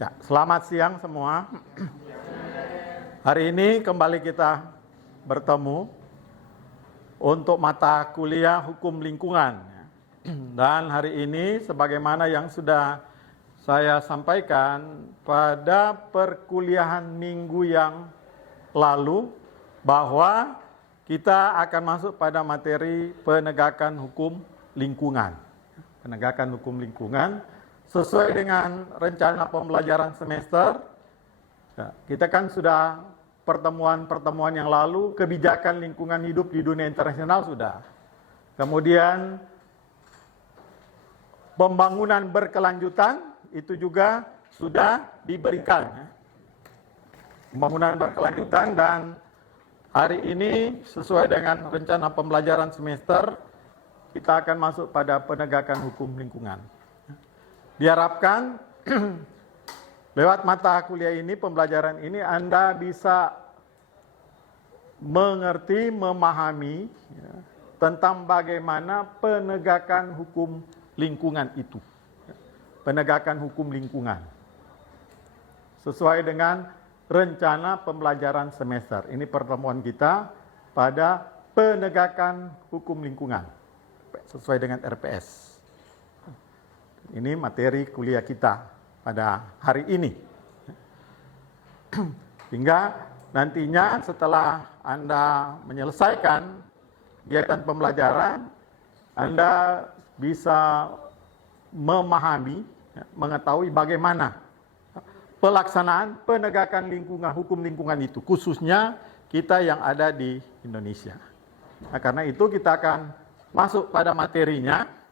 Ya, selamat siang semua. Hari ini kembali kita bertemu untuk mata kuliah hukum lingkungan. Dan hari ini sebagaimana yang sudah saya sampaikan pada perkuliahan minggu yang lalu, bahwa kita akan masuk pada materi penegakan hukum lingkungan. Penegakan hukum lingkungan sesuai dengan rencana pembelajaran semester. Kita kan sudah pertemuan yang lalu, kebijakan lingkungan hidup di dunia internasional sudah. Kemudian pembangunan berkelanjutan itu juga sudah diberikan. Pembangunan berkelanjutan, dan hari ini sesuai dengan rencana pembelajaran semester, kita akan masuk pada penegakan hukum lingkungan. Diharapkan lewat mata kuliah ini, pembelajaran ini, Anda bisa mengerti, memahami tentang bagaimana penegakan hukum lingkungan itu. Penegakan hukum lingkungan sesuai dengan rencana pembelajaran semester. Ini pertemuan kita pada penegakan hukum lingkungan sesuai dengan RPS. Ini materi kuliah kita pada hari ini. Hingga nantinya setelah Anda menyelesaikan kegiatan pembelajaran, Anda bisa memahami, mengetahui bagaimana pelaksanaan penegakan lingkungan, hukum lingkungan itu, khususnya kita yang ada di Indonesia. Nah, karena itu kita akan masuk pada materinya.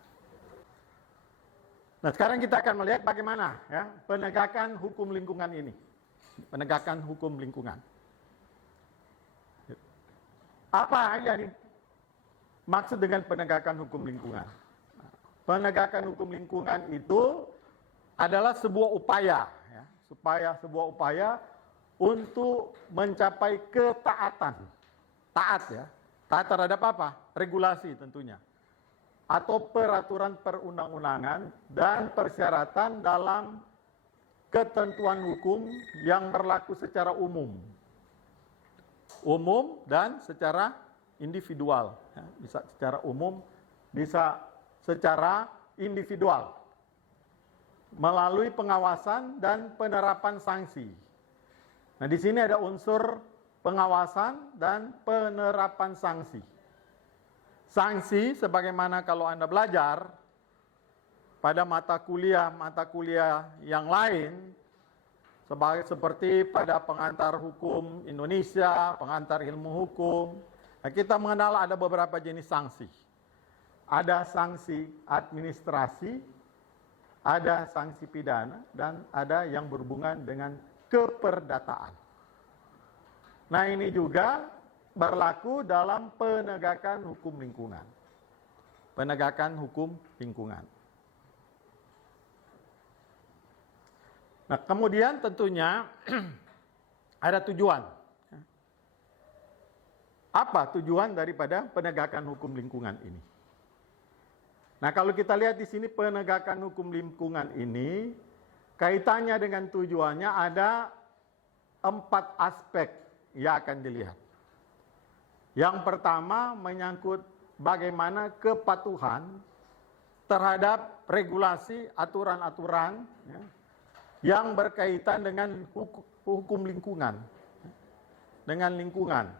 Nah, sekarang kita akan melihat bagaimana penegakan hukum lingkungan ini. Penegakan hukum lingkungan. Apa yang maksud dengan penegakan hukum lingkungan? Penegakan hukum lingkungan itu adalah sebuah upaya, sebuah upaya untuk mencapai ketaatan. Taat terhadap apa? Regulasi tentunya. Atau peraturan perundang-undangan dan persyaratan dalam ketentuan hukum yang berlaku secara umum. Umum dan secara individual. Bisa secara umum, bisa secara individual. Melalui pengawasan dan penerapan sanksi. Nah, di sini ada unsur pengawasan dan penerapan sanksi. Sanksi sebagaimana kalau Anda belajar pada mata kuliah yang lain, seperti pada pengantar hukum Indonesia, pengantar ilmu hukum, nah kita mengenal ada beberapa jenis sanksi. Ada sanksi administrasi, ada sanksi pidana, dan ada yang berhubungan dengan keperdataan. Nah, ini juga berlaku dalam penegakan hukum lingkungan. Penegakan hukum lingkungan. Nah, kemudian tentunya ada tujuan. Apa tujuan daripada penegakan hukum lingkungan ini? Nah, kalau kita lihat di sini penegakan hukum lingkungan ini, kaitannya dengan tujuannya ada 4 aspek yang akan dilihat. Yang pertama menyangkut bagaimana kepatuhan terhadap regulasi, aturan-aturan yang berkaitan dengan hukum lingkungan. Dengan lingkungan.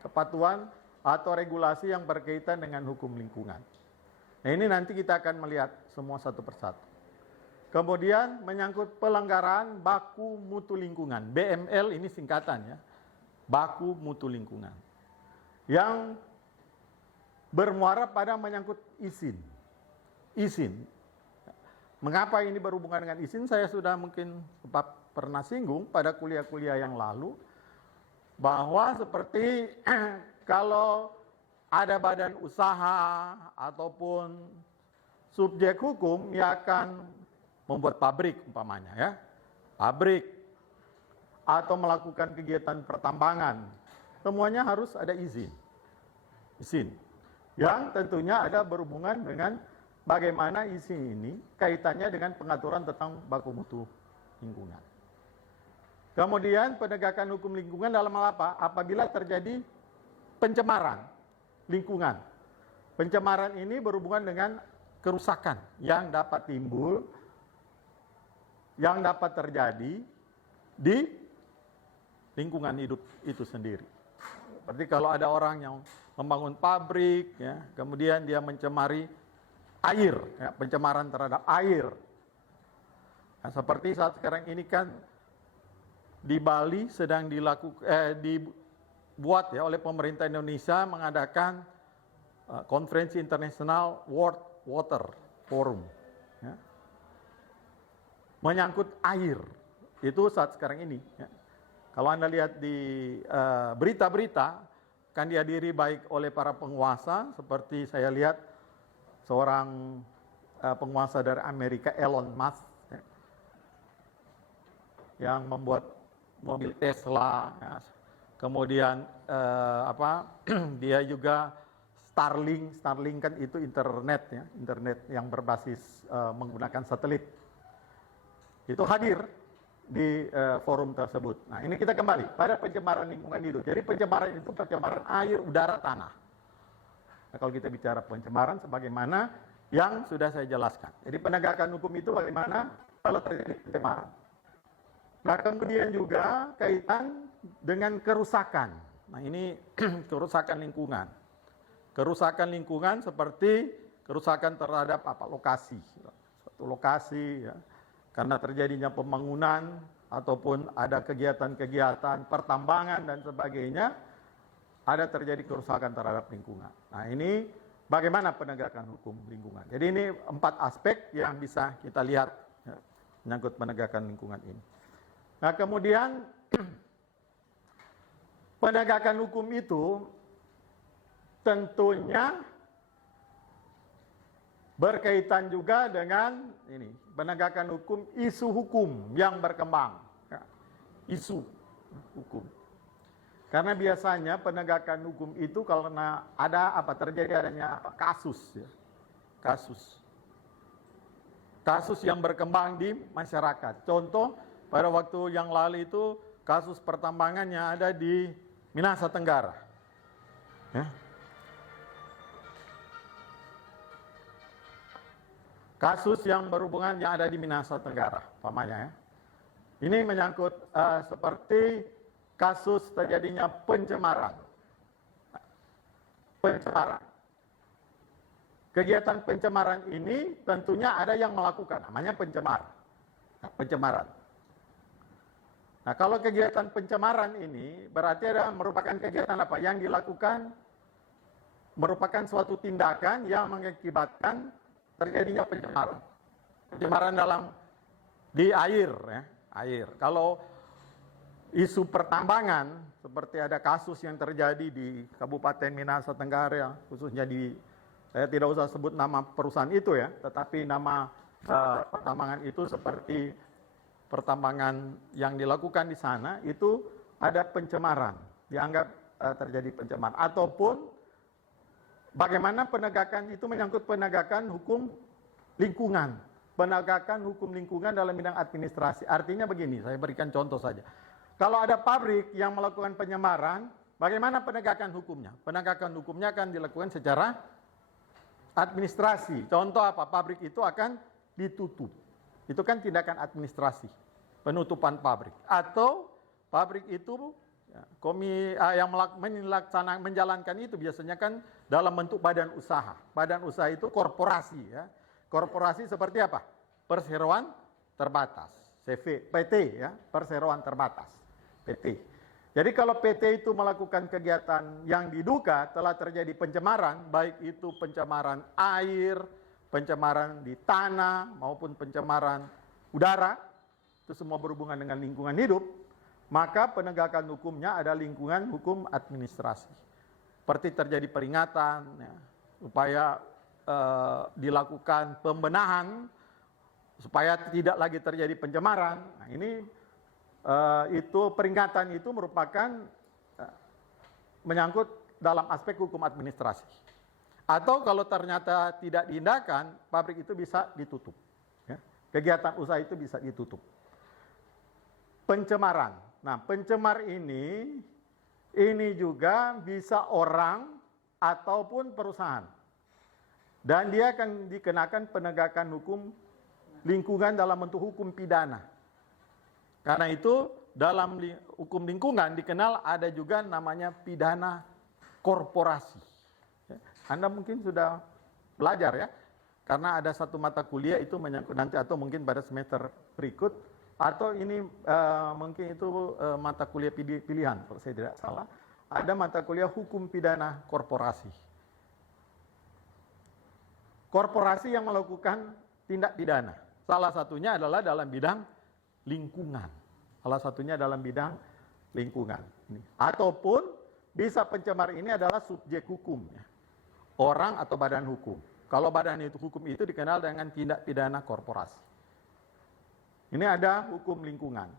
Kepatuhan atau regulasi yang berkaitan dengan hukum lingkungan. Nah, ini nanti kita akan melihat semua satu persatu. Kemudian menyangkut pelanggaran baku mutu lingkungan. BML ini singkatan ya. Baku mutu lingkungan. Yang bermuara pada menyangkut izin. Mengapa ini berhubungan dengan izin? Saya sudah mungkin pernah singgung pada kuliah-kuliah yang lalu, bahwa seperti kalau ada badan usaha ataupun subjek hukum yang akan membuat pabrik umpamanya ya. Pabrik atau melakukan kegiatan pertambangan, semuanya harus ada izin. Yang tentunya ada berhubungan dengan bagaimana izin ini kaitannya dengan pengaturan tentang baku mutu lingkungan. Kemudian penegakan hukum lingkungan dalam hal apa? Apabila terjadi pencemaran lingkungan. Pencemaran ini berhubungan dengan kerusakan yang dapat timbul, yang dapat terjadi di lingkungan hidup itu sendiri. Seperti kalau ada orang yang membangun pabrik, ya, kemudian dia mencemari air, ya, pencemaran terhadap air. Nah, seperti saat sekarang ini kan di Bali sedang dibuat ya oleh pemerintah Indonesia mengadakan konferensi internasional World Water Forum, ya, menyangkut air. Itu saat sekarang ini. Ya. Kalau Anda lihat di berita-berita, kan dihadiri baik oleh para penguasa, seperti saya lihat seorang penguasa dari Amerika, Elon Musk, ya, yang membuat mobil Tesla, ya. Kemudian dia juga Starlink kan itu internet, ya, internet yang berbasis menggunakan satelit. Itu hadir di forum tersebut. Nah, ini kita kembali pada pencemaran lingkungan hidup. Jadi pencemaran itu pencemaran air, udara, tanah. Nah, kalau kita bicara pencemaran sebagaimana yang sudah saya jelaskan. Jadi penegakan hukum itu bagaimana kalau terjadi pencemaran. Nah, kemudian juga kaitan dengan kerusakan. Nah, ini kerusakan lingkungan. Kerusakan lingkungan seperti kerusakan terhadap lokasi. Suatu lokasi, ya, karena terjadinya pembangunan ataupun ada kegiatan-kegiatan pertambangan dan sebagainya, ada terjadi kerusakan terhadap lingkungan. Nah, ini bagaimana penegakan hukum lingkungan. Jadi ini 4 aspek yang bisa kita lihat, ya, menyangkut penegakan lingkungan ini. Nah, kemudian penegakan hukum itu tentunya berkaitan juga dengan ini, penegakan hukum, isu hukum yang berkembang. Ya, isu hukum. Karena biasanya penegakan hukum itu karena terjadi adanya kasus, ya. Kasus yang berkembang di masyarakat. Contoh, pada waktu yang lalu itu kasus pertambangan yang ada di Minahasa Tenggara. Ya. Kasus yang berhubungan yang ada di Minahasa Tenggara, umpamanya, ya. Ini menyangkut seperti kasus terjadinya pencemaran. Kegiatan pencemaran ini tentunya ada yang melakukan, namanya pencemaran. Nah, kalau kegiatan pencemaran ini berarti merupakan kegiatan apa? Yang dilakukan merupakan suatu tindakan yang mengakibatkan terjadinya pencemaran. Pencemaran di air, ya, air. Kalau isu pertambangan, seperti ada kasus yang terjadi di Kabupaten Minahasa Tenggara, khususnya saya tidak usah sebut nama perusahaan itu, ya, tetapi nama pertambangan itu seperti pertambangan yang dilakukan di sana, itu ada pencemaran, dianggap terjadi pencemaran. Ataupun bagaimana penegakan itu menyangkut penegakan hukum lingkungan. Penegakan hukum lingkungan dalam bidang administrasi. Artinya begini, saya berikan contoh saja. Kalau ada pabrik yang melakukan pencemaran, bagaimana penegakan hukumnya? Penegakan hukumnya akan dilakukan secara administrasi. Contoh apa? Pabrik itu akan ditutup. Itu kan tindakan administrasi, penutupan pabrik. Atau pabrik itu yang menjalankan itu biasanya kan dalam bentuk badan usaha. Badan usaha itu korporasi, ya. Korporasi seperti apa? Perseroan terbatas, PT, ya, perseroan terbatas, PT. Jadi kalau PT itu melakukan kegiatan yang diduga telah terjadi pencemaran, baik itu pencemaran air, pencemaran di tanah maupun pencemaran udara, itu semua berhubungan dengan lingkungan hidup, maka penegakan hukumnya ada lingkungan hukum administrasi. Seperti terjadi peringatan, ya, upaya dilakukan pembenahan supaya tidak lagi terjadi pencemaran. Nah, ini itu peringatan itu merupakan menyangkut dalam aspek hukum administrasi. Atau kalau ternyata tidak diindahkan, pabrik itu bisa ditutup. Ya. Kegiatan usaha itu bisa ditutup. Pencemaran. Nah, pencemar ini juga bisa orang ataupun perusahaan. Dan dia akan dikenakan penegakan hukum lingkungan dalam bentuk hukum pidana. Karena itu dalam hukum lingkungan dikenal ada juga namanya pidana korporasi. Anda mungkin sudah belajar ya, karena ada satu mata kuliah itu menyangkut nanti atau mungkin pada semester berikut, atau ini mungkin itu mata kuliah pilihan kalau saya tidak salah, ada mata kuliah hukum pidana korporasi. Korporasi yang melakukan tindak pidana. Salah satunya adalah dalam bidang lingkungan. Salah satunya dalam bidang lingkungan. Ataupun bisa pencemar ini adalah subjek hukum. Orang atau badan hukum. Kalau badan itu hukum itu dikenal dengan tindak pidana korporasi. Ini ada hukum lingkungan.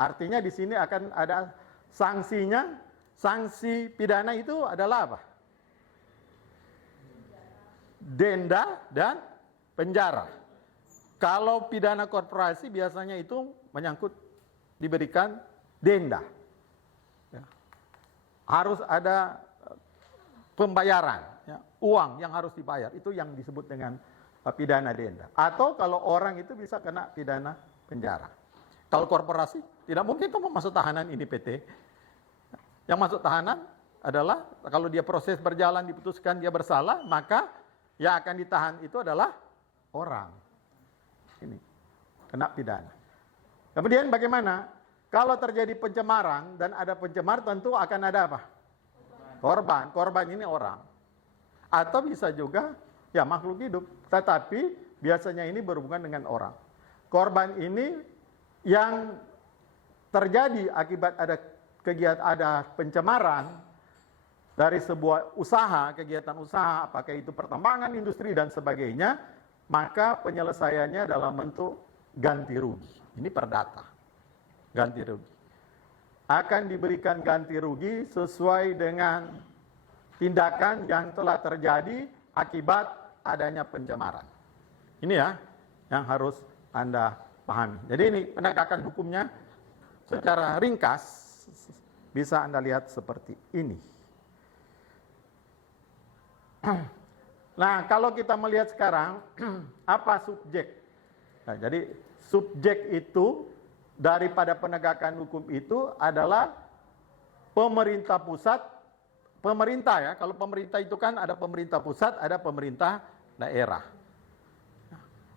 Artinya di sini akan ada sanksinya. Sanksi pidana itu adalah apa? Denda dan penjara. Kalau pidana korporasi biasanya itu menyangkut diberikan denda. Ya. Harus ada pembayaran, ya, uang yang harus dibayar. Itu yang disebut dengan pidana denda. Atau kalau orang itu bisa kena pidana penjara. Kalau korporasi tidak mungkin itu masuk tahanan ini PT. Yang masuk tahanan adalah kalau dia proses berjalan diputuskan dia bersalah, maka yang akan ditahan itu adalah orang. Ini kena pidana. Kemudian bagaimana? Kalau terjadi pencemaran dan ada pencemar tentu akan ada apa? Korban. Korban ini orang. Atau bisa juga ya makhluk hidup, tetapi biasanya ini berhubungan dengan orang. Korban ini yang terjadi akibat ada pencemaran dari sebuah usaha, kegiatan usaha, apakah itu pertambangan, industri dan sebagainya, maka penyelesaiannya dalam bentuk ganti rugi. Ini perdata. Ganti rugi. Akan diberikan ganti rugi sesuai dengan tindakan yang telah terjadi akibat adanya pencemaran. Ini ya yang harus Anda pahami. Jadi ini penegakan hukumnya secara ringkas bisa Anda lihat seperti ini. Nah, kalau kita melihat sekarang apa subjek? Nah, jadi subjek itu daripada penegakan hukum itu adalah pemerintah pusat. Pemerintah ya, kalau pemerintah itu kan ada pemerintah pusat, ada pemerintah daerah.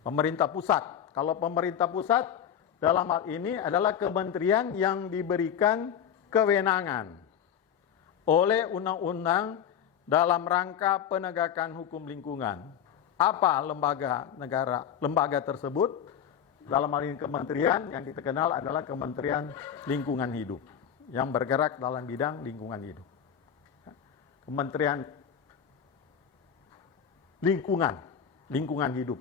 Pemerintah pusat. Kalau pemerintah pusat dalam hal ini adalah kementerian yang diberikan kewenangan oleh undang-undang dalam rangka penegakan hukum lingkungan. Apa lembaga tersebut? Dalam hal ini kementerian yang kita kenal adalah Kementerian Lingkungan Hidup yang bergerak dalam bidang lingkungan hidup. Kementerian lingkungan hidup.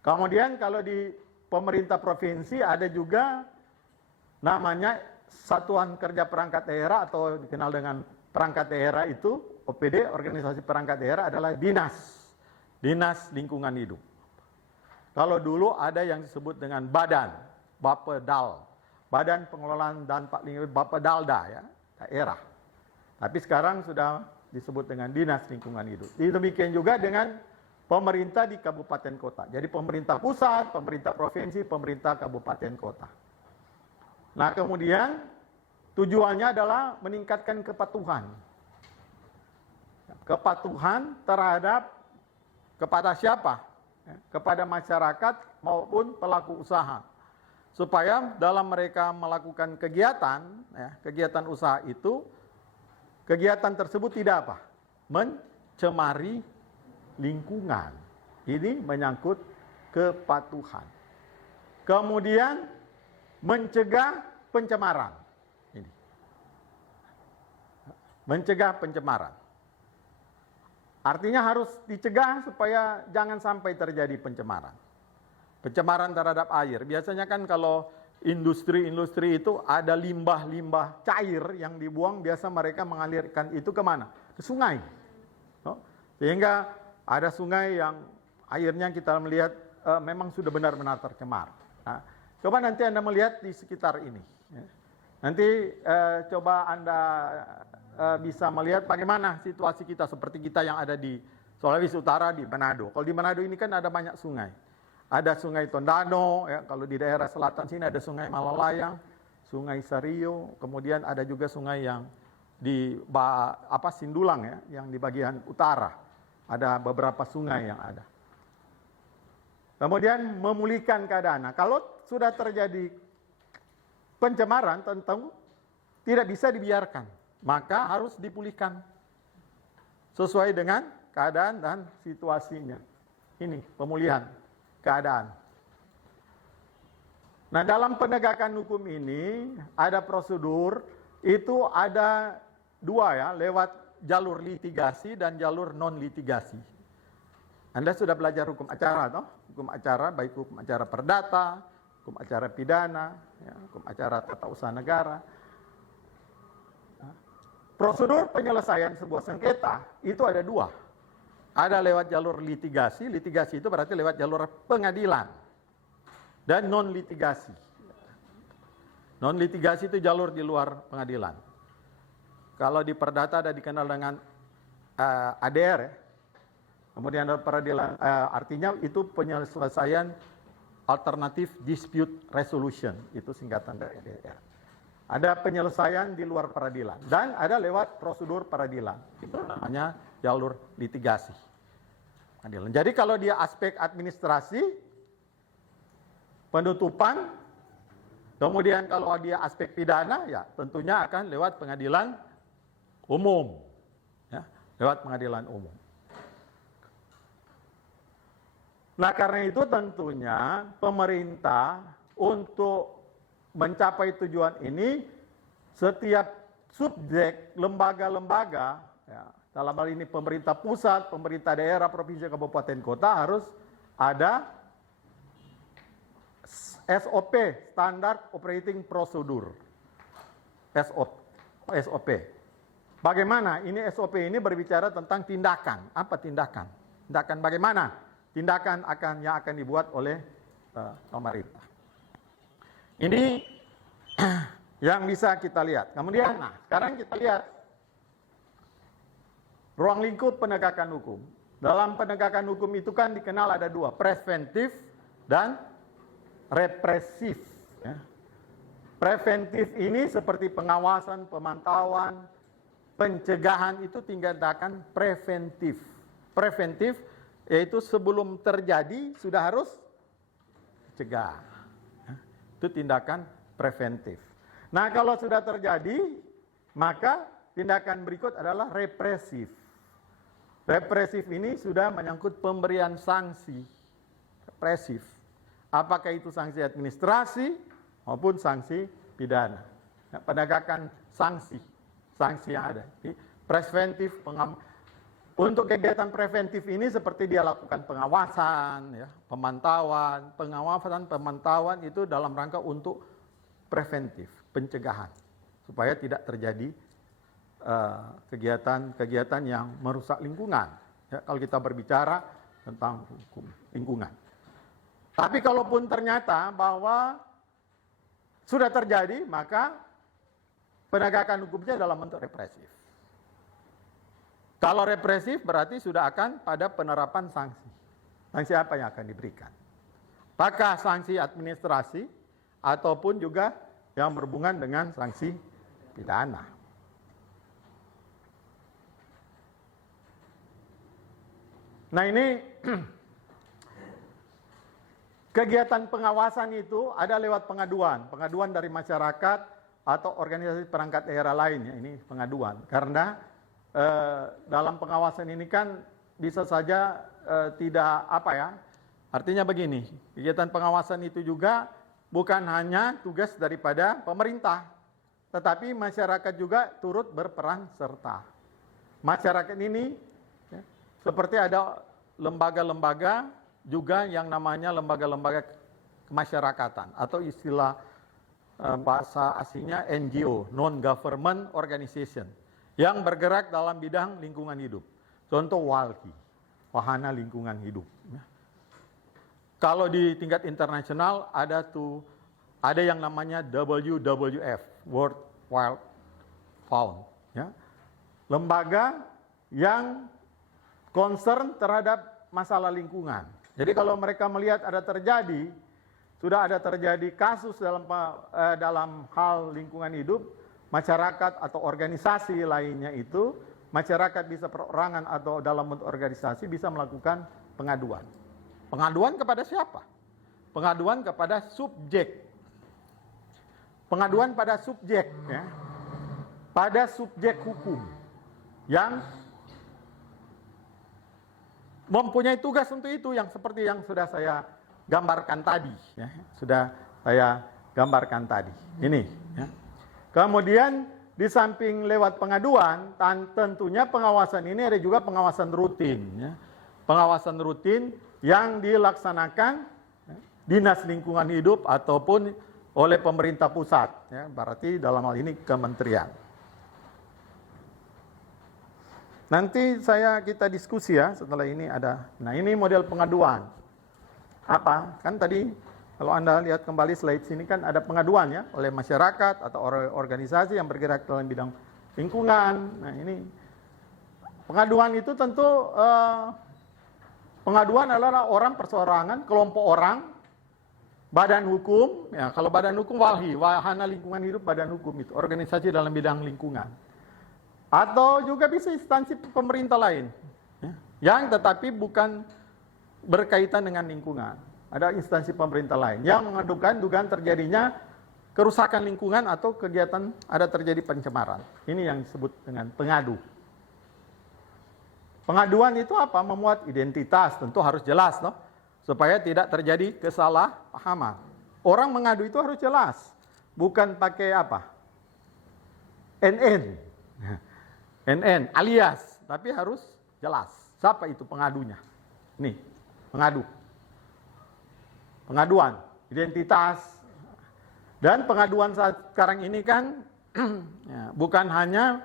Kemudian kalau di pemerintah provinsi ada juga namanya Satuan Kerja Perangkat Daerah atau dikenal dengan perangkat daerah itu, OPD, organisasi perangkat daerah adalah Dinas Lingkungan Hidup. Kalau dulu ada yang disebut dengan Bapedal, Badan Pengelolaan Dampak Lingkungan, Bapedalda ya, daerah. Tapi sekarang sudah disebut dengan Dinas Lingkungan Hidup. Demikian juga dengan pemerintah di kabupaten kota. Jadi pemerintah pusat, pemerintah provinsi, pemerintah kabupaten kota. Nah, kemudian tujuannya adalah meningkatkan kepatuhan. Kepatuhan kepada siapa? Kepada masyarakat maupun pelaku usaha. Supaya dalam mereka melakukan kegiatan usaha itu, kegiatan tersebut tidak apa? Mencemari lingkungan. Ini menyangkut kepatuhan. Kemudian mencegah pencemaran. Ini. Mencegah pencemaran. Artinya harus dicegah supaya jangan sampai terjadi pencemaran. Pencemaran terhadap air. Biasanya kan kalau industri itu ada limbah-limbah cair yang dibuang, biasa mereka mengalirkan itu kemana? Ke sungai. Sehingga ada sungai yang airnya kita melihat memang sudah benar-benar tercemar. Nah, coba nanti Anda melihat di sekitar ini. Nanti coba Anda bisa melihat bagaimana situasi kita seperti kita yang ada di Sulawesi Utara, di Manado. Kalau di Manado ini kan ada banyak sungai. Ada sungai Tondano, ya, kalau di daerah selatan sini ada sungai Malalayang, sungai Sario, kemudian ada juga sungai yang di Sindulang, ya, yang di bagian utara. Ada beberapa sungai yang ada. Kemudian memulihkan keadaan. Nah, kalau sudah terjadi pencemaran tentu tidak bisa dibiarkan, maka harus dipulihkan sesuai dengan keadaan dan situasinya. Ini pemulihan keadaan. Nah, dalam penegakan hukum ini ada prosedur, itu ada dua, ya, lewat jalur litigasi dan jalur non litigasi. Anda sudah belajar hukum acara, toh? Hukum acara, baik hukum acara perdata, hukum acara pidana, ya, hukum acara tata usaha negara. Prosedur penyelesaian sebuah sengketa itu ada dua. Ada lewat jalur litigasi, litigasi itu berarti lewat jalur pengadilan. Dan non-litigasi. Non-litigasi itu jalur di luar pengadilan. Kalau di perdata ada dikenal dengan ADR, ya. Kemudian ada peradilan, artinya itu penyelesaian alternative dispute resolution, itu singkatan dari ADR. Ada penyelesaian di luar peradilan dan ada lewat prosedur peradilan, itu namanya jalur litigasi. Jadi kalau dia aspek administrasi, penutupan, kemudian kalau dia aspek pidana, ya tentunya akan lewat pengadilan umum, ya, lewat pengadilan umum. Nah, karena itu tentunya pemerintah untuk mencapai tujuan ini, setiap subjek, lembaga-lembaga, ya, dalam hal ini pemerintah pusat, pemerintah daerah, provinsi, kabupaten, kota harus ada SOP, Standard Operating Procedure. SOP. Bagaimana? Ini SOP ini berbicara tentang tindakan. Apa tindakan? Tindakan bagaimana? Tindakan yang akan dibuat oleh pemerintah. Ini yang bisa kita lihat. Kemudian, sekarang kita lihat ruang lingkup penegakan hukum. Dalam penegakan hukum itu kan dikenal ada dua, preventif dan represif. Ya. Preventif ini seperti pengawasan, pemantauan, pencegahan, itu tindakan preventif. Preventif yaitu sebelum terjadi sudah harus cegah. Itu tindakan preventif. Nah, kalau sudah terjadi, maka tindakan berikut adalah represif. Represif ini sudah menyangkut pemberian sanksi. Represif. Apakah itu sanksi administrasi maupun sanksi pidana. Nah, penegakan sanksi yang ada. Jadi, preventif, untuk kegiatan preventif ini seperti dia lakukan pengawasan, ya, pemantauan. Pemantauan itu dalam rangka untuk preventif, pencegahan, supaya tidak terjadi kegiatan-kegiatan yang merusak lingkungan. Ya, kalau kita berbicara tentang hukum lingkungan. Tapi kalaupun ternyata bahwa sudah terjadi, maka penegakan hukumnya dalam bentuk represif. Kalau represif berarti sudah akan pada penerapan sanksi. Sanksi apa yang akan diberikan? Apakah sanksi administrasi ataupun juga yang berhubungan dengan sanksi pidana. Nah, ini kegiatan pengawasan itu ada lewat pengaduan dari masyarakat atau organisasi perangkat daerah lainnya. Ini pengaduan karena dalam pengawasan ini kan bisa saja tidak artinya begini, kegiatan pengawasan itu juga bukan hanya tugas daripada pemerintah, tetapi masyarakat juga turut berperan serta. Masyarakat ini ya, seperti ada lembaga-lembaga juga yang namanya lembaga-lembaga kemasyarakatan atau istilah bahasa asingnya NGO, Non-Government Organization, yang bergerak dalam bidang lingkungan hidup. Contoh WALKI, Wahana Lingkungan Hidup. Kalau di tingkat internasional ada yang namanya WWF, World Wide Fund, ya. Lembaga yang concern terhadap masalah lingkungan. Jadi kalau mereka melihat sudah ada terjadi kasus dalam hal lingkungan hidup, masyarakat atau organisasi lainnya itu, masyarakat bisa perorangan atau dalam bentuk organisasi bisa melakukan pengaduan. Pengaduan kepada siapa? Pengaduan kepada subjek. Pengaduan pada subjek, ya. Pada subjek hukum yang mempunyai tugas untuk itu, yang seperti yang sudah saya gambarkan tadi, ya. Sudah saya gambarkan tadi. Ini, ya. Kemudian di samping lewat pengaduan, tentunya pengawasan ini ada juga pengawasan rutin, ya. Pengawasan rutin yang dilaksanakan, ya, Dinas Lingkungan Hidup ataupun oleh pemerintah pusat, ya. Berarti dalam hal ini kementerian. Nanti kita diskusi ya setelah ini ada. Nah, ini model pengaduan. Apa? Kan tadi kalau Anda lihat kembali slide sini kan ada pengaduan ya oleh masyarakat atau organisasi yang bergerak dalam bidang lingkungan. Nah, ini pengaduan itu tentu pengaduan adalah orang perseorangan, kelompok orang, badan hukum, ya kalau badan hukum WALHI, Wahana Lingkungan Hidup Badan Hukum itu, organisasi dalam bidang lingkungan. Atau juga bisa instansi pemerintah lain, ya, yang tetapi bukan berkaitan dengan lingkungan. Ada instansi pemerintah lain yang mengadukan dugaan terjadinya kerusakan lingkungan atau kegiatan ada terjadi pencemaran. Ini yang disebut dengan pengadu. Pengaduan itu apa? Memuat identitas, tentu harus jelas, no? Supaya tidak terjadi kesalahpahaman. Orang mengadu itu harus jelas, bukan pakai apa? NN alias, tapi harus jelas. Siapa itu pengadunya? Nih, pengadu. Pengaduan, identitas. Dan pengaduan saat sekarang ini kan ya, bukan hanya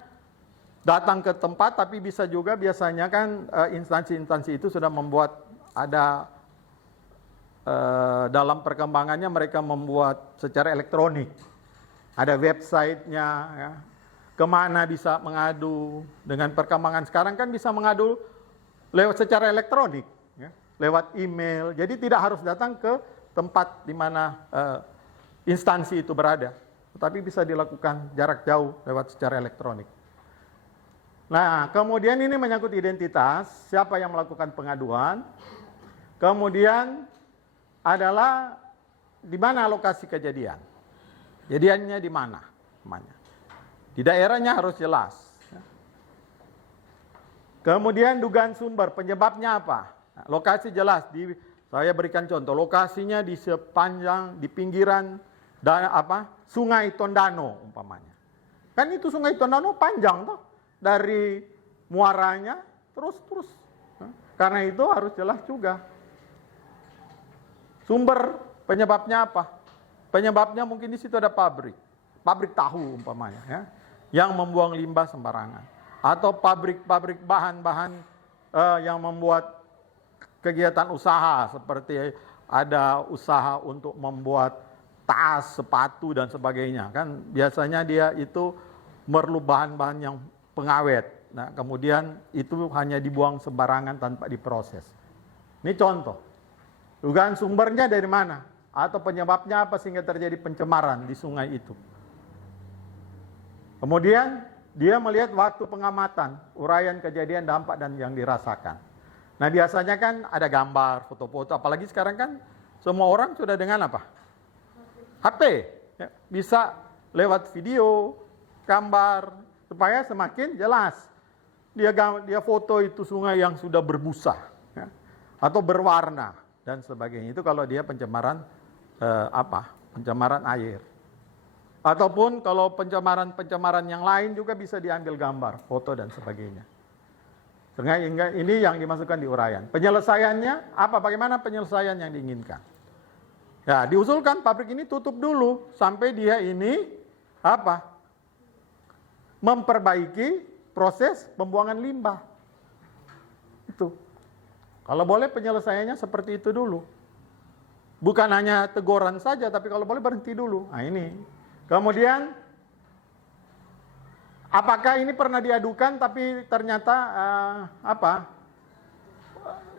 datang ke tempat, tapi bisa juga biasanya kan instansi-instansi itu sudah membuat ada dalam perkembangannya mereka membuat secara elektronik. Ada websitenya, ya. Kemana bisa mengadu. Dengan perkembangan sekarang kan bisa mengadu lewat secara elektronik, ya, lewat email. Jadi tidak harus datang ke tempat di mana instansi itu berada, tetapi bisa dilakukan jarak jauh lewat secara elektronik. Nah, kemudian ini menyangkut identitas, siapa yang melakukan pengaduan. Kemudian adalah di mana lokasi kejadian. Kejadiannya di mana? Di daerahnya harus jelas. Kemudian dugaan sumber, penyebabnya apa? Nah, lokasi jelas. Saya berikan contoh, lokasinya di pinggiran Sungai Tondano umpamanya. Kan itu Sungai Tondano panjang toh, dari muaranya terus. Karena itu harus jelas juga. Sumber penyebabnya apa? Penyebabnya mungkin di situ ada pabrik tahu umpamanya, ya, yang membuang limbah sembarangan, atau pabrik bahan-bahan yang membuat kegiatan usaha seperti ada usaha untuk membuat tas, sepatu dan sebagainya. Kan biasanya dia itu perlu bahan-bahan yang pengawet. Nah, kemudian itu hanya dibuang sembarangan tanpa diproses. Ini contoh. Dugaan sumbernya dari mana? Atau penyebabnya apa sehingga terjadi pencemaran di sungai itu. Kemudian dia melihat waktu pengamatan, uraian kejadian, dampak dan yang dirasakan. Nah, biasanya kan ada gambar, foto-foto, apalagi sekarang kan semua orang sudah dengan apa? HP. Ya, bisa lewat video, gambar, supaya semakin jelas. Dia foto itu sungai yang sudah berbusa, ya, atau berwarna dan sebagainya. Itu kalau dia pencemaran pencemaran air. Ataupun kalau pencemaran yang lain juga bisa diambil gambar, foto dan sebagainya. Sehingga ini yang dimasukkan di uraian. Penyelesaiannya apa? Bagaimana penyelesaian yang diinginkan? Ya, diusulkan pabrik ini tutup dulu sampai dia ini memperbaiki proses pembuangan limbah. Itu. Kalau boleh penyelesaiannya seperti itu dulu. Bukan hanya teguran saja, tapi kalau boleh berhenti dulu. Nah, ini. Kemudian Apakah ini pernah diadukan tapi ternyata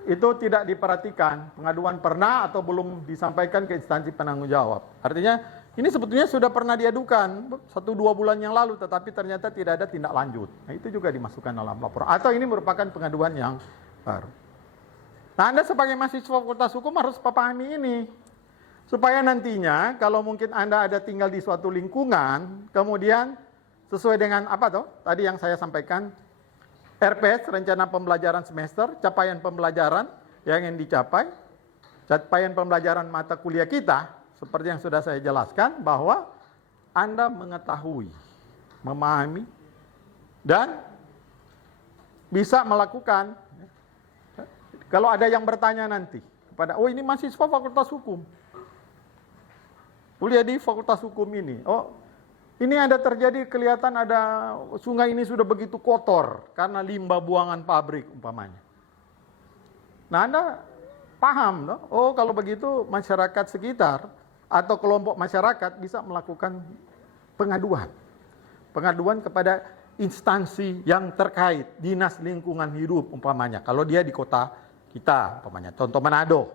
itu tidak diperhatikan? Pengaduan pernah atau belum disampaikan ke instansi penanggung jawab. Artinya ini sebetulnya sudah pernah diadukan 1-2 bulan yang lalu, tetapi ternyata tidak ada tindak lanjut. Nah, itu juga dimasukkan dalam laporan. Atau ini merupakan pengaduan yang baru. Nah, Anda sebagai mahasiswa Fakultas Hukum harus memahami ini. Supaya nantinya kalau mungkin Anda ada tinggal di suatu lingkungan, kemudian sesuai dengan tadi yang saya sampaikan, RPS, rencana pembelajaran semester, capaian pembelajaran yang ingin dicapai, capaian pembelajaran mata kuliah kita, seperti yang sudah saya jelaskan, bahwa Anda mengetahui, memahami, dan bisa melakukan. Kalau ada yang bertanya nanti kepada, oh ini mahasiswa Fakultas Hukum, kuliah di Fakultas Hukum ini, oh ini ada terjadi, kelihatan ada sungai ini sudah begitu kotor karena limbah buangan pabrik umpamanya. Nah, Anda paham, no? Oh kalau begitu masyarakat sekitar atau kelompok masyarakat bisa melakukan pengaduan. Pengaduan kepada instansi yang terkait, Dinas Lingkungan Hidup umpamanya. Kalau dia di kota kita umpamanya, contoh Manado.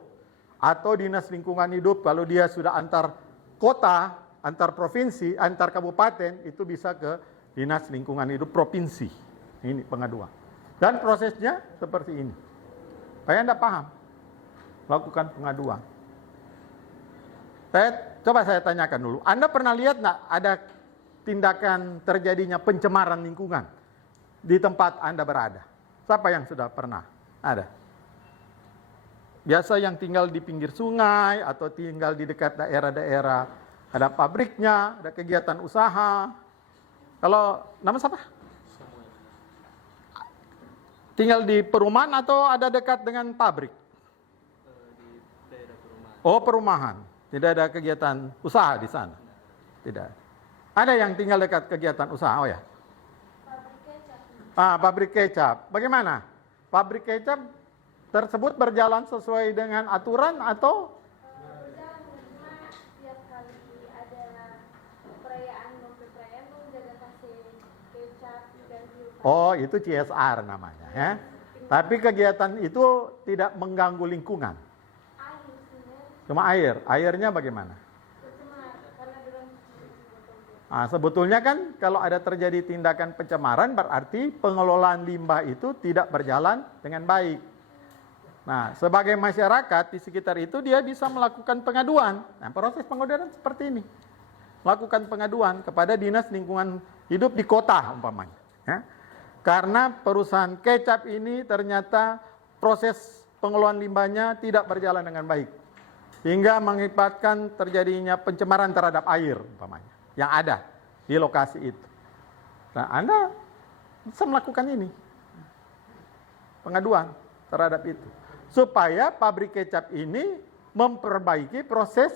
Atau Dinas Lingkungan Hidup kalau dia sudah antar kota, antar provinsi, antar kabupaten, itu bisa ke Dinas Lingkungan Hidup Provinsi. Ini pengaduan. Dan prosesnya seperti ini. Supaya Anda paham. Lakukan pengaduan. Coba saya tanyakan dulu. Anda pernah lihat nggak ada tindakan terjadinya pencemaran lingkungan di tempat Anda berada? Siapa yang sudah pernah? Ada. Biasa yang tinggal di pinggir sungai atau tinggal di dekat daerah-daerah ada pabriknya, ada kegiatan usaha. Kalau nama siapa? Tinggal di perumahan atau ada dekat dengan pabrik? Di daerah perumahan. Oh, perumahan. Tidak ada kegiatan usaha di sana? Tidak. Ada yang tinggal dekat kegiatan usaha? Oh ya. Pabrik kecap. Pabrik kecap. Bagaimana? Pabrik kecap tersebut berjalan sesuai dengan aturan atau? Berjalan, cuma setiap kali ada perayaan menjaga kasih kecap dan filter. Oh, itu CSR namanya ya. Tapi kegiatan itu tidak mengganggu lingkungan. Air sebenarnya Cuma air. Airnya bagaimana? tercemar karena dalam Sebetulnya kan kalau ada terjadi tindakan pencemaran berarti pengelolaan limbah itu tidak berjalan dengan baik. Nah, sebagai masyarakat di sekitar itu dia bisa melakukan pengaduan. Nah, proses pengaduan seperti ini. Melakukan pengaduan kepada Dinas Lingkungan Hidup di kota umpamanya. Ya. Karena perusahaan kecap ini ternyata proses pengelolaan limbahnya tidak berjalan dengan baik. Hingga mengakibatkan terjadinya pencemaran terhadap air umpamanya. Yang ada di lokasi itu. Nah, Anda bisa melakukan ini. Pengaduan terhadap itu. Supaya pabrik kecap ini memperbaiki proses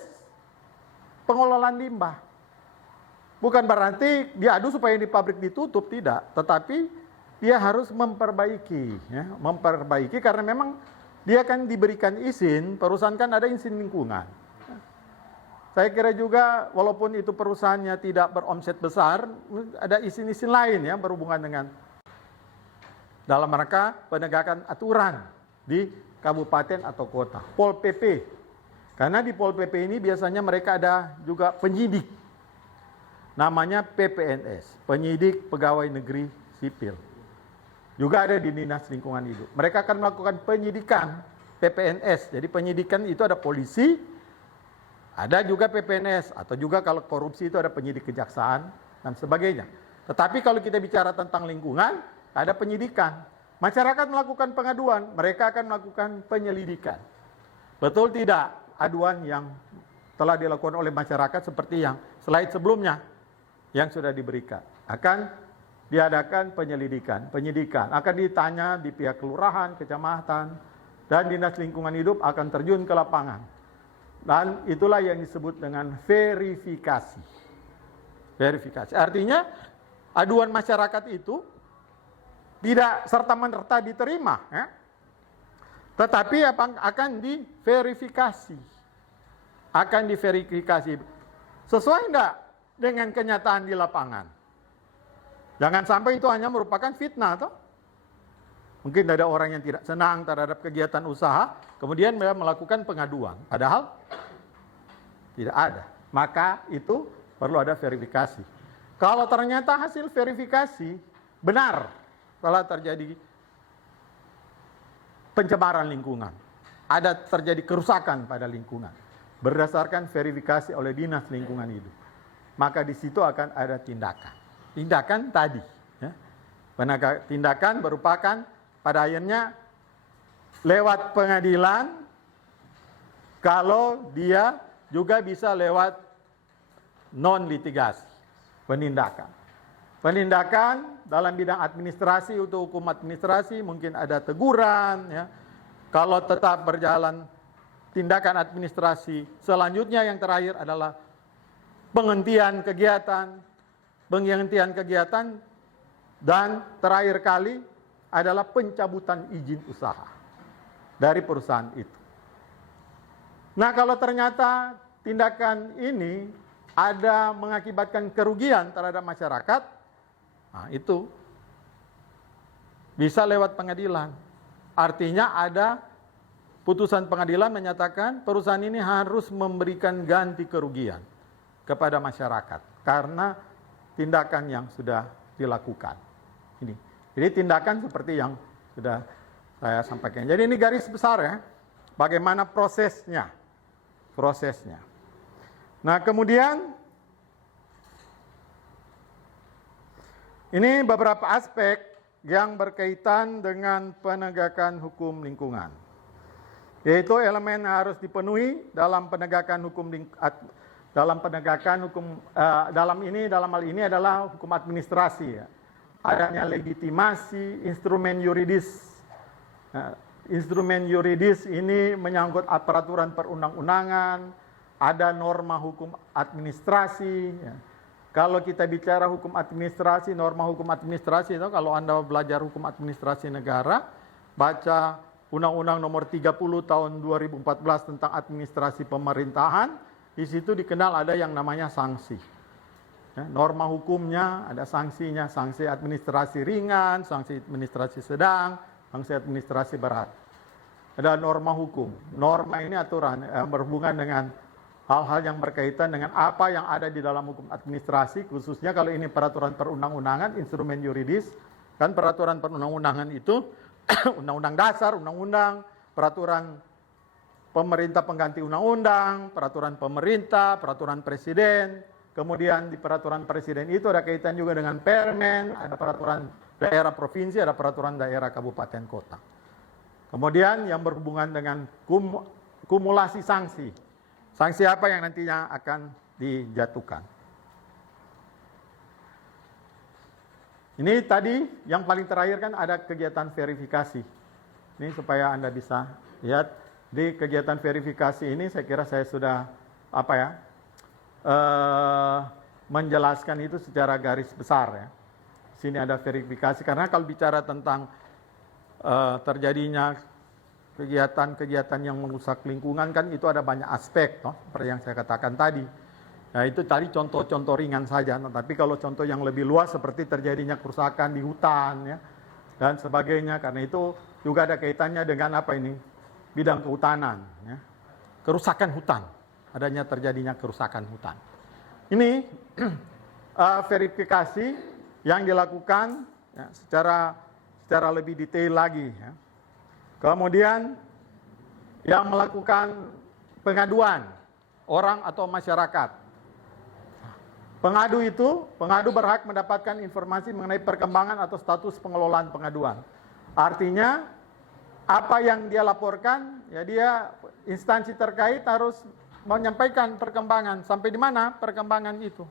pengelolaan limbah. Bukan berarti diadu supaya di pabrik ditutup, tidak. Tetapi dia harus memperbaiki. Ya, memperbaiki karena memang dia kan diberikan izin, perusahaan kan ada izin lingkungan. Saya kira juga walaupun itu perusahaannya tidak beromset besar, ada izin-izin lain yang berhubungan dengan dalam rangka penegakan aturan di kabupaten atau kota. Pol PP. Karena di Pol PP ini biasanya mereka ada juga penyidik. Namanya PPNS, Penyidik Pegawai Negeri Sipil. Juga ada di Dinas Lingkungan Hidup. Mereka akan melakukan penyidikan PPNS. Jadi penyidikan itu ada polisi, ada juga PPNS, atau juga kalau korupsi itu ada penyidik kejaksaan dan sebagainya. Tetapi kalau kita bicara tentang lingkungan, ada penyidikan. Masyarakat melakukan pengaduan, mereka akan melakukan penyelidikan. Betul tidak aduan yang telah dilakukan oleh masyarakat seperti yang slide sebelumnya yang sudah diberikan. Akan diadakan penyelidikan, penyidikan. Akan ditanya di pihak kelurahan, kecamatan, dan Dinas Lingkungan Hidup akan terjun ke lapangan. Dan itulah yang disebut dengan verifikasi. Verifikasi. Artinya aduan masyarakat itu tidak serta-merta diterima, ya. Tetapi akan diverifikasi. Akan diverifikasi. Sesuai enggak dengan kenyataan di lapangan? Jangan sampai itu hanya merupakan fitnah, toh. Mungkin ada orang yang tidak senang terhadap kegiatan usaha, kemudian dia melakukan pengaduan. Padahal tidak ada. Maka itu perlu ada verifikasi. Kalau ternyata hasil verifikasi benar telah terjadi pencemaran lingkungan, ada terjadi kerusakan pada lingkungan, berdasarkan verifikasi oleh Dinas Lingkungan Hidup, maka di situ akan ada tindakan. Tindakan tadi, ya. Tindakan merupakan pada akhirnya lewat pengadilan, kalau dia juga bisa lewat non-litigasi, penindakan. Penindakan dalam bidang administrasi, untuk hukum administrasi mungkin ada teguran, ya. Kalau tetap berjalan tindakan administrasi, selanjutnya yang terakhir adalah penghentian kegiatan, dan terakhir kali adalah pencabutan izin usaha dari perusahaan itu. Nah, kalau ternyata tindakan ini ada mengakibatkan kerugian terhadap masyarakat, nah itu bisa lewat pengadilan. Artinya ada putusan pengadilan menyatakan perusahaan ini harus memberikan ganti kerugian kepada masyarakat karena tindakan yang sudah dilakukan. Ini. Jadi tindakan seperti yang sudah saya sampaikan. Jadi ini garis besar, ya. Bagaimana prosesnya. Nah, kemudian ini beberapa aspek yang berkaitan dengan penegakan hukum lingkungan. Yaitu elemen yang harus dipenuhi dalam penegakan hukum dalam hal ini adalah hukum administrasi, ya. Adanya legitimasi, instrumen yuridis. Nah, instrumen yuridis ini menyangkut peraturan perundang-undangan, ada norma hukum administrasi, ya. Kalau kita bicara hukum administrasi, norma hukum administrasi itu, kalau Anda belajar hukum administrasi negara, baca Undang-Undang Nomor 30 Tahun 2014 tentang administrasi pemerintahan, di situ dikenal ada yang namanya sanksi. Ya, norma hukumnya ada sanksinya, sanksi administrasi ringan, sanksi administrasi sedang, sanksi administrasi berat. Ada norma hukum. Norma ini aturan berhubungan dengan hal-hal yang berkaitan dengan apa yang ada di dalam hukum administrasi, khususnya kalau ini peraturan perundang-undangan, instrumen yuridis. Kan peraturan perundang-undangan itu undang-undang dasar, undang-undang, peraturan pemerintah pengganti undang-undang, peraturan pemerintah, peraturan presiden. Kemudian di peraturan presiden itu ada kaitan juga dengan permen, ada peraturan daerah provinsi, ada peraturan daerah kabupaten kota. Kemudian yang berhubungan dengan kumulasi sanksi. Sanksi apa yang nantinya akan dijatuhkan. Ini tadi yang paling terakhir kan ada kegiatan verifikasi. Ini supaya Anda bisa lihat di kegiatan verifikasi ini, saya kira saya sudah menjelaskan itu secara garis besar, ya. Sini ada verifikasi karena kalau bicara tentang terjadinya kegiatan-kegiatan yang merusak lingkungan kan itu ada banyak aspek, toh, seperti yang saya katakan tadi. Nah, itu tadi contoh-contoh ringan saja. Nah, tapi kalau contoh yang lebih luas seperti terjadinya kerusakan di hutan, ya, dan sebagainya, karena itu juga ada kaitannya dengan apa ini? Bidang kehutanan, ya. Kerusakan hutan, adanya terjadinya kerusakan hutan. Ini verifikasi yang dilakukan, ya, secara lebih detail lagi, ya. Kemudian yang melakukan pengaduan orang atau masyarakat. Pengadu berhak mendapatkan informasi mengenai perkembangan atau status pengelolaan pengaduan. Artinya apa yang dia laporkan, ya dia instansi terkait harus menyampaikan perkembangan sampai di mana perkembangan itu,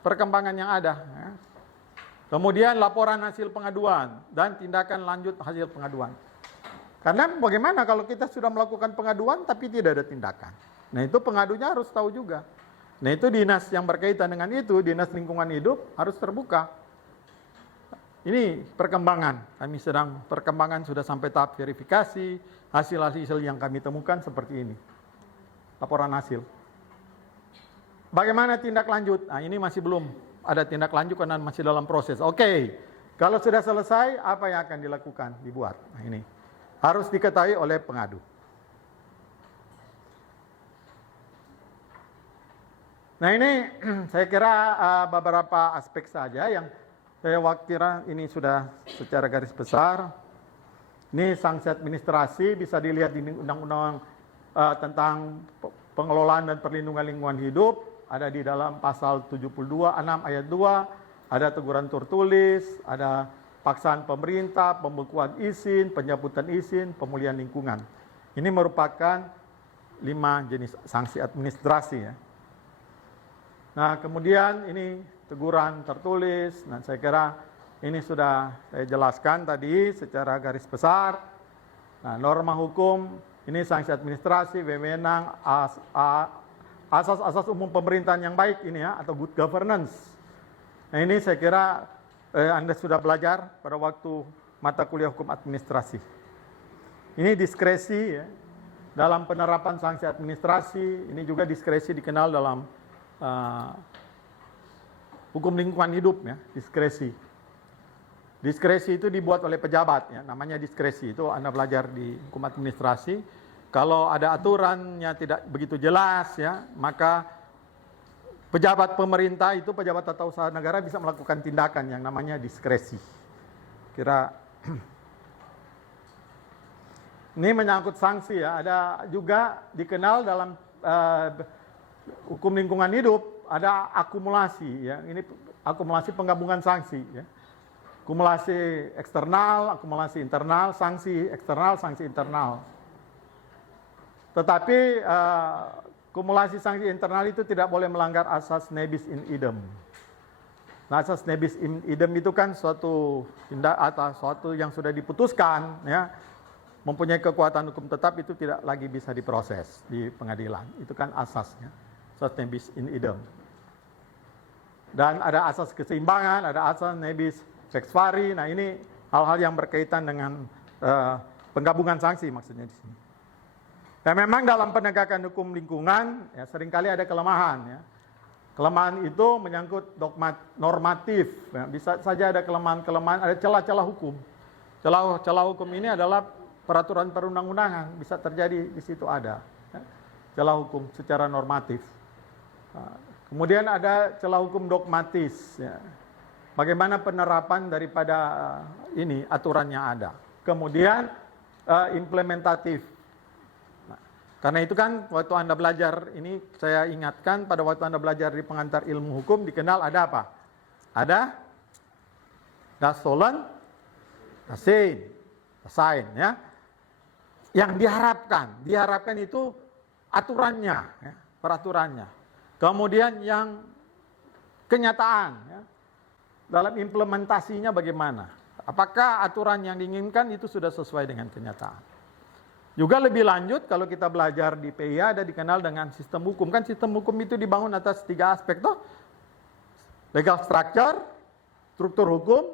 perkembangan yang ada. Ya. Kemudian laporan hasil pengaduan dan tindakan lanjut hasil pengaduan. Karena bagaimana kalau kita sudah melakukan pengaduan tapi tidak ada tindakan? Nah, itu pengadunya harus tahu juga. Nah, itu dinas yang berkaitan dengan itu, Dinas Lingkungan Hidup harus terbuka. Ini perkembangan, perkembangan sudah sampai tahap verifikasi, hasil-hasil yang kami temukan seperti ini. Laporan hasil. Bagaimana tindak lanjut? Nah, ini masih belum ada tindak lanjut karena masih dalam proses. Oke, kalau sudah selesai, apa yang akan dilakukan? Dibuat. Nah, ini harus diketahui oleh pengadu. Nah, ini saya kira beberapa aspek saja yang saya kira ini sudah secara garis besar. Ini sanksi administrasi bisa dilihat di undang-undang tentang pengelolaan dan perlindungan lingkungan hidup, ada di dalam pasal 72 6 ayat 2, ada teguran tertulis, ada paksaan pemerintah, pembekuan izin, pencabutan izin, pemulihan lingkungan. Ini merupakan 5 jenis sanksi administrasi ya. Nah, kemudian ini teguran tertulis. Nah, saya kira ini sudah saya jelaskan tadi secara garis besar. Nah, norma hukum, ini sanksi administrasi, wewenang, asas-asas umum pemerintahan yang baik ini ya, atau good governance. Nah, ini saya kira Anda sudah belajar pada waktu mata kuliah hukum administrasi. Ini diskresi ya, dalam penerapan sanksi administrasi, ini juga diskresi dikenal dalam hukum lingkungan hidup ya, diskresi. Diskresi itu dibuat oleh pejabat ya, namanya diskresi. Itu Anda belajar di hukum administrasi. Kalau ada aturannya tidak begitu jelas ya, maka pejabat pemerintah itu, pejabat tata usaha negara bisa melakukan tindakan yang namanya diskresi. Kira ini menyangkut sanksi ya, ada juga dikenal dalam hukum lingkungan hidup ada akumulasi ya. Ini akumulasi penggabungan sanksi ya. Akumulasi eksternal, akumulasi internal, sanksi eksternal, sanksi internal. Tetapi akumulasi sanksi internal itu tidak boleh melanggar asas nebis in idem. Nah, asas nebis in idem itu kan suatu tindak atau suatu yang sudah diputuskan ya, mempunyai kekuatan hukum tetap, itu tidak lagi bisa diproses di pengadilan. Itu kan asasnya. Asas nebis in idem. Dan ada asas keseimbangan, ada asas nebis rex vari. Nah, ini hal-hal yang berkaitan dengan penggabungan sanksi maksudnya di sini. Dan memang dalam penegakan hukum lingkungan ya seringkali ada kelemahan ya. Kelemahan itu menyangkut dogma normatif. Ya. Bisa saja ada kelemahan-kelemahan, ada celah-celah hukum. Celah hukum ini adalah peraturan perundang-undangan, bisa terjadi di situ ada ya. Celah hukum secara normatif. Kemudian ada celah hukum dogmatis ya. Bagaimana penerapan daripada ini aturannya ada. Kemudian implementatif. Nah, karena itu kan waktu Anda belajar ini, saya ingatkan pada waktu Anda belajar di pengantar ilmu hukum dikenal ada apa? Ada das solon, das sein ya. Yang diharapkan itu aturannya ya, peraturannya. Kemudian yang kenyataan ya, dalam implementasinya bagaimana? Apakah aturan yang diinginkan itu sudah sesuai dengan kenyataan? Juga lebih lanjut kalau kita belajar di PIA ada dikenal dengan sistem hukum. Kan sistem hukum itu dibangun atas 3 aspek toh. Legal structure, struktur hukum,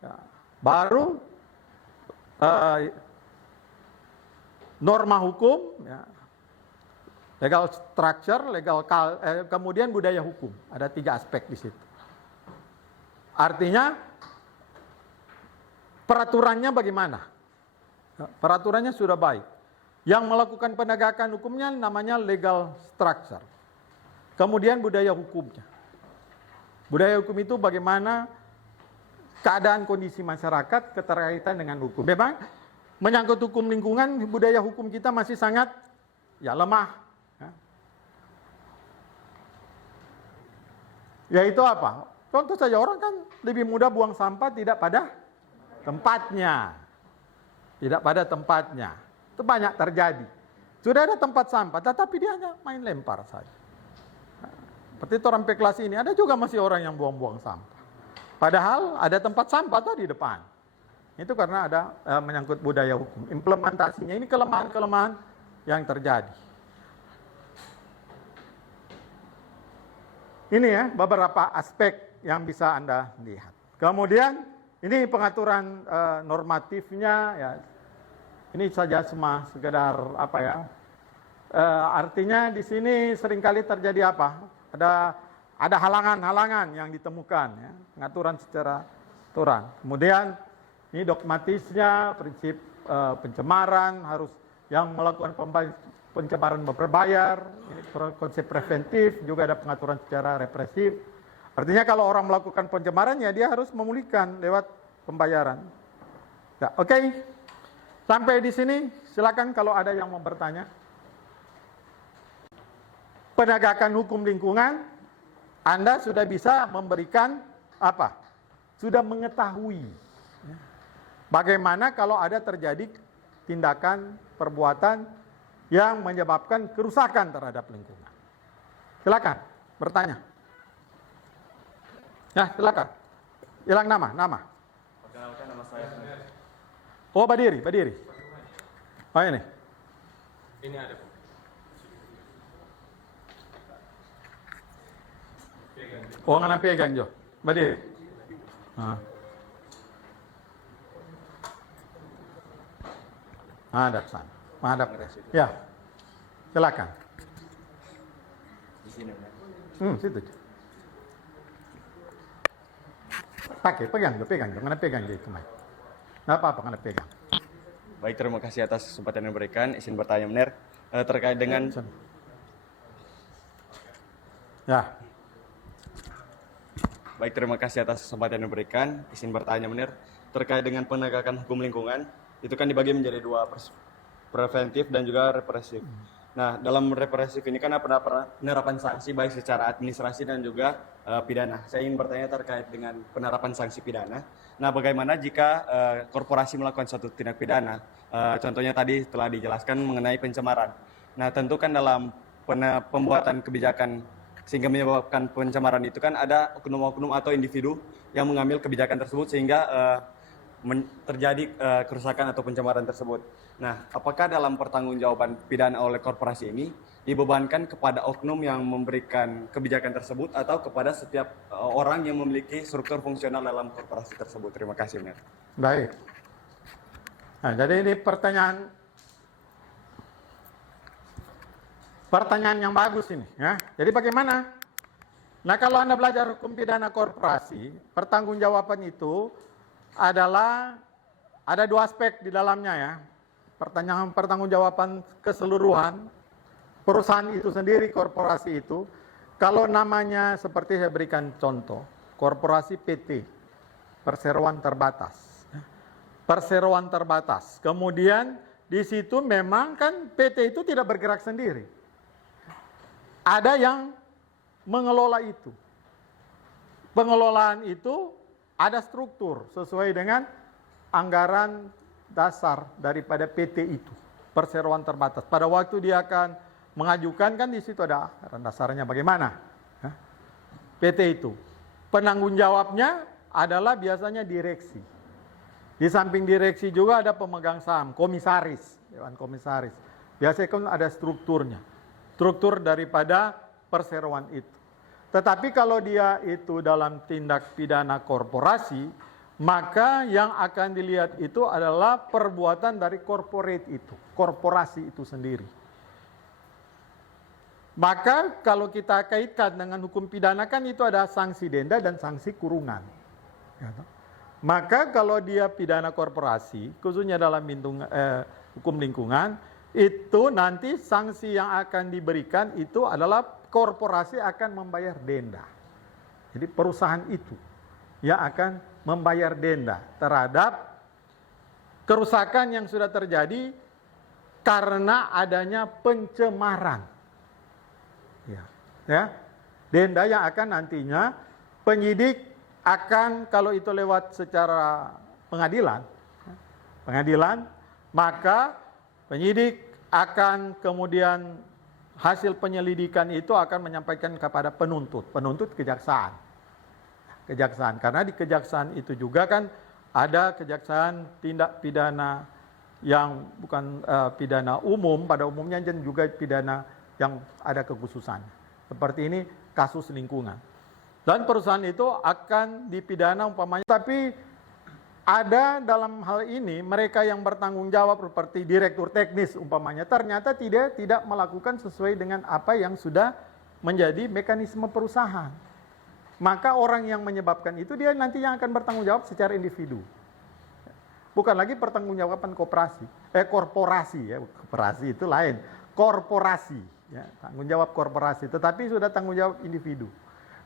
ya, baru norma hukum, ya, legal structure, kemudian budaya hukum. Ada 3 aspek di situ. Artinya peraturannya bagaimana? Peraturannya sudah baik. Yang melakukan penegakan hukumnya namanya legal structure. Kemudian budaya hukumnya. Budaya hukum itu bagaimana keadaan kondisi masyarakat keterkaitan dengan hukum. Memang menyangkut hukum lingkungan, budaya hukum kita masih sangat ya lemah. Yaitu apa? Contoh saja, orang kan lebih mudah buang sampah tidak pada tempatnya. Tidak pada tempatnya. Itu banyak terjadi. Sudah ada tempat sampah, tetapi dia hanya main lempar saja. Seperti orang peklasi ini, ada juga masih orang yang buang-buang sampah. Padahal ada tempat sampah tuh di depan. Itu karena ada menyangkut budaya hukum. Implementasinya ini kelemahan-kelemahan yang terjadi. Ini ya beberapa aspek yang bisa Anda lihat. Kemudian ini pengaturan normatifnya ya. Ini saja cuma sekedar apa ya? Artinya di sini seringkali terjadi apa? Ada ada halangan-halangan yang ditemukan, ya, pengaturan secara aturan. Kemudian ini dogmatisnya prinsip pencemaran harus yang melakukan pencemaran berbayar, ini konsep preventif, juga ada pengaturan secara represif. Artinya kalau orang melakukan pencemaran ya dia harus memulihkan lewat pembayaran. Ya, oke. Sampai di sini silakan kalau ada yang mau bertanya. Penegakan hukum lingkungan, Anda sudah bisa memberikan apa? Sudah mengetahui bagaimana kalau ada terjadi tindakan perbuatan yang menyebabkan kerusakan terhadap lingkungan. Silakan bertanya. Ya, silakan. Hilang nama. Perkenalkan, nama saya. Oh, berdiri. Oh, ini. Ini ada. Oh, nggak pegang Jo. Berdiri. Hadap sana. Hadap. Ya. Silakan. Di sini. Situ. Pegang Jo. Nggak pegang Jo itu, Mike. Nggak apa-apa, nggak pegang. Baik, terima kasih atas kesempatan yang diberikan. Izin bertanya, Mener, terkait dengan Ya. Baik, terima kasih atas kesempatan yang diberikan. Izin bertanya, Mener, terkait dengan penegakan hukum lingkungan, itu kan dibagi menjadi dua, preventif dan juga represif. Nah, dalam represif ini kan ada penerapan sanksi baik secara administrasi dan juga pidana. Saya ingin bertanya terkait dengan penerapan sanksi pidana. Nah, bagaimana jika korporasi melakukan suatu tindak pidana? Contohnya tadi telah dijelaskan mengenai pencemaran. Nah, tentu kan dalam pembuatan kebijakan sehingga menyebabkan pencemaran itu kan ada oknum-oknum atau individu yang mengambil kebijakan tersebut sehingga terjadi kerusakan atau pencemaran tersebut. Nah, apakah dalam pertanggungjawaban pidana oleh korporasi ini dibebankan kepada oknum yang memberikan kebijakan tersebut atau kepada setiap orang yang memiliki struktur fungsional dalam korporasi tersebut? Terima kasih, Mener. Baik. Nah, jadi ini pertanyaan yang bagus ini, ya. Jadi bagaimana? Nah, kalau Anda belajar hukum pidana korporasi, pertanggungjawaban itu adalah ada dua aspek di dalamnya, ya. Pertanggungjawaban keseluruhan perusahaan itu sendiri, korporasi itu. Kalau namanya seperti saya berikan contoh, korporasi PT, perseroan terbatas. Perseroan terbatas. Kemudian di situ memang kan PT itu tidak bergerak sendiri. Ada yang mengelola itu. Pengelolaan itu ada struktur sesuai dengan anggaran dasar daripada PT itu, perseroan terbatas. Pada waktu dia akan mengajukan kan di situ ada anggaran dasarnya bagaimana. PT itu. Penanggung jawabnya adalah biasanya direksi. Di samping direksi juga ada pemegang saham, komisaris, dewan komisaris. Biasanya kan ada strukturnya. Struktur daripada perseroan itu. Tetapi kalau dia itu dalam tindak pidana korporasi, maka yang akan dilihat itu adalah perbuatan dari corporate itu, korporasi itu sendiri. Maka kalau kita kaitkan dengan hukum pidana kan itu ada sanksi denda dan sanksi kurungan. Maka kalau dia pidana korporasi, khususnya dalam hukum lingkungan, itu nanti sanksi yang akan diberikan itu adalah korporasi akan membayar denda. Jadi perusahaan itu yang akan membayar denda terhadap kerusakan yang sudah terjadi karena adanya pencemaran. Ya. Denda yang akan nantinya penyidik akan, kalau itu lewat secara pengadilan, maka penyidik akan kemudian hasil penyelidikan itu akan menyampaikan kepada penuntut kejaksaan. Karena di kejaksaan itu juga kan ada kejaksaan tindak pidana yang bukan pidana umum, pada umumnya dan juga pidana yang ada kekhususan. Seperti ini kasus lingkungan. Dan perusahaan itu akan dipidana umpamanya, tapi ada dalam hal ini mereka yang bertanggung jawab seperti direktur teknis umpamanya ternyata tidak melakukan sesuai dengan apa yang sudah menjadi mekanisme perusahaan. maka orang yang menyebabkan itu dia nanti yang akan bertanggung jawab secara individu. Bukan lagi pertanggungjawaban korporasi ya, korporasi itu lain. Korporasi ya, tanggung jawab korporasi, tetapi sudah tanggung jawab individu.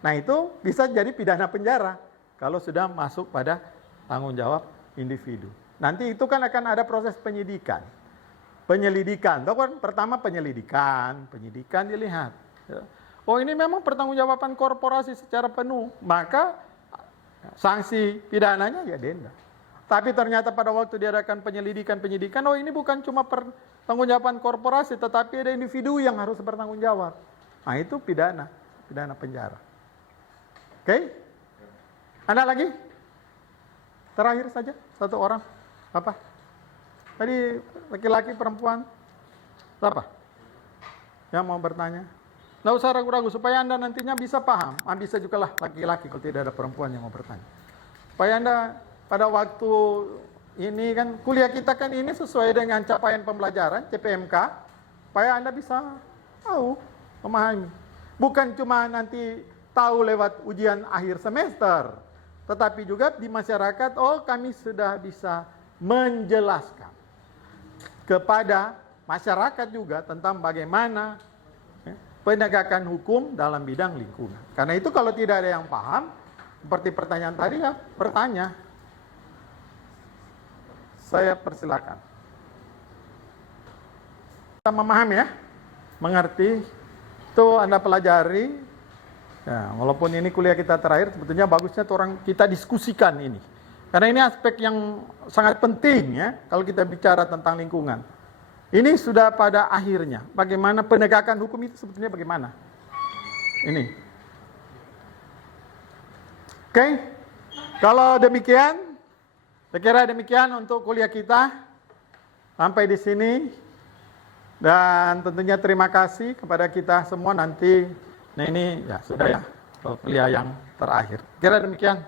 Nah, itu bisa jadi pidana penjara kalau sudah masuk pada tanggung jawab individu. Nanti itu kan akan ada proses penyidikan. Penyelidikan, itu kan pertama penyidikan dilihat. Oh, ini memang pertanggungjawaban korporasi secara penuh, maka sanksi pidananya ya denda. Tapi ternyata pada waktu diadakan penyidikan, oh ini bukan cuma pertanggungjawaban korporasi, tetapi ada individu yang harus bertanggung jawab. Nah, itu pidana penjara. Oke? Ada lagi? Terakhir saja, satu orang. Apa? Tadi laki-laki, perempuan? Apa? Yang mau bertanya? Nggak usah ragu-ragu, supaya Anda nantinya bisa paham. Bisa juga lah laki-laki kalau tidak ada perempuan yang mau bertanya. Supaya Anda pada waktu ini kan, kuliah kita kan ini sesuai dengan capaian pembelajaran, CPMK, supaya Anda bisa tahu, memahami. Bukan cuma nanti tahu lewat ujian akhir semester, tetapi juga di masyarakat, oh kami sudah bisa menjelaskan kepada masyarakat juga tentang bagaimana penegakan hukum dalam bidang lingkungan. Karena itu kalau tidak ada yang paham, seperti pertanyaan tadi ya, bertanya. Saya persilakan. Kita memahami ya, mengerti, itu Anda pelajari. Ya, walaupun ini kuliah kita terakhir, sebetulnya bagusnya orang kita diskusikan ini. Karena ini aspek yang sangat penting ya, kalau kita bicara tentang lingkungan. Ini sudah pada akhirnya. Bagaimana penegakan hukum itu sebetulnya bagaimana? Ini. Oke. Kalau demikian, saya kira demikian untuk kuliah kita. Sampai di sini. Dan tentunya terima kasih kepada kita semua nanti. Nah ini ya sudah ya, kuliah yang terakhir. Kira demikian.